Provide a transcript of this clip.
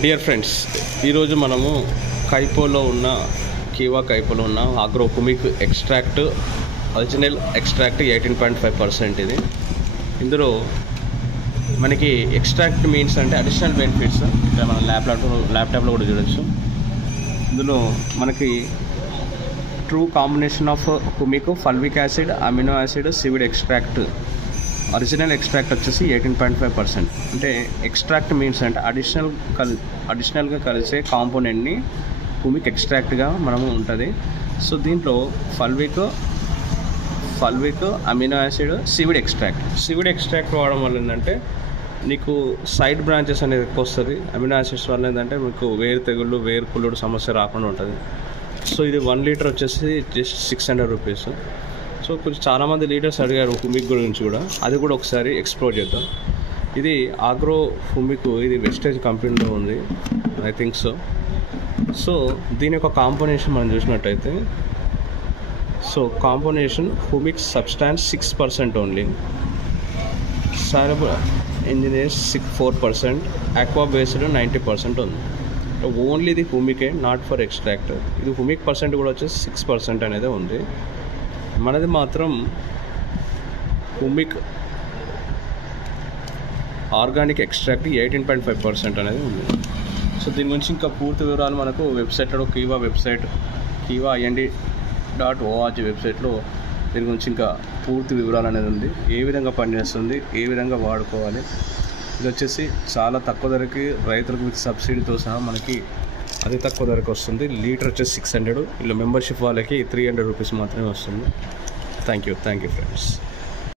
Dear friends, ఈరోజు మనము కైపోలో ఉన్న agro humic extract original extract 18.5% ఇది. ఇందులో మనకి ఎక్స్ట్రాక్ట్ మీన్స్ అంటే అడిషనల్ బెనిఫిట్స్ ఇక్కడ మన ల్యాప్టాప్లో కూడా చూడొచ్చు. ఇందులో మనకి true combination of humic, fulvic acid, amino acid, seaweed extract. Original extract వచ్చేసి 18.5%. అంటే ఎక్స్ట్రాక్ట్ మీన్స్ అంటే అడిషనల్గా కలిసే కాంపోనెంట్ని హుమిక్ ఎక్స్ట్రాక్ట్గా మనము ఉంటుంది. సో దీంట్లో fulvic, amino acid, seaweed extract వాడడం వల్ల ఏంటంటే నీకు సైడ్ బ్రాంచెస్ అనేది ఎక్కువ వస్తుంది. అమినో యాసిడ్స్ వల్ల ఏంటంటే మీకు వేరు తెగుళ్ళు, వేరు కుళ్ళుడు సమస్య రాకుండా ఉంటుంది. సో ఇది 1 లీటర్ వచ్చేసి జస్ట్ 600 రూపీస్. సో కొంచెం చాలామంది లీడర్స్ అడిగారు హుమిక్ గురించి కూడా, అది కూడా ఒకసారి ఎక్స్ప్లోర్ చేద్దాం. ఇది ఆగ్రో హుమిక్, ఇది వెస్టేజ్ కంపెనీలో ఉంది, ఐ థింక్ సో. సో దీని యొక్క కాంపోనేషన్ మనం చూసినట్టయితే, so composition humic substance 6% only, సారబుల్ ఇంజనీర్స్ 4%, ఆక్వా బేస్డ్ 90% ఉంది. ఓన్లీ ఇది హుమికే, నాట్ ఫర్ ఎక్స్ట్రాక్ట్. ఇది హుమిక్ పర్సెంట్ కూడా వచ్చేసి 6% అనేది ఉంది. మనది మాత్రం హుమిక్ ఆర్గానిక్ ఎక్స్ట్రాక్ట్ 18.5% అనేది ఉంది. సో దీని గురించి ఇంకా పూర్తి వివరాలు మనకు వెబ్సైట్లో కీవా వెబ్సైట్ kiva.ind.org వెబ్సైట్లో దీని గురించి ఇంకా పూర్తి వివరాలు అనేది ఉంది. ఏ విధంగా పనిచేస్తుంది, ఏ విధంగా వాడుకోవాలి. ఇది వచ్చేసి చాలా తక్కువ ధరకి రైతులకు విత్ సబ్సిడీతో సహా మనకి అతి తక్కువ ధరకు వస్తుంది. లీటర్ వచ్చేసి 600. ఇలా మెంబర్షిప్ వాళ్ళకి 300 రూపీస్ మాత్రమే వస్తుంది. Thank you friends.